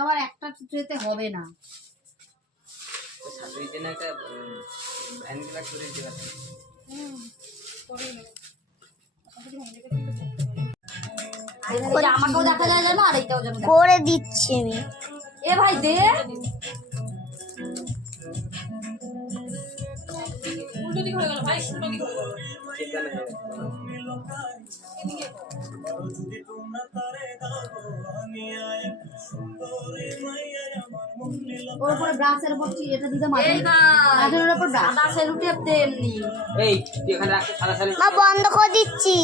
আবার একটা যেতে হবে না। শাশুড়ির জন্য একটা ভ্যান ক্লাস করে দিতে পারছি। আমাকেও দেখা যায় জানো, আর এইটাও যেন করে দিচ্ছি আমি। এ ভাই দে। উল্টো দিক হয়ে গেল ভাই, উল্টো দিক হয়ে গেল। ওর উপরে ব্রাশের উপর এটা দিতে মাঝে মাঝে ওর উপর সাদা সেলুটেপ দে এমনি। এই তুই এখানে রাখতে সাদা শাড়ি মা বন্ধ করে দিচ্ছি।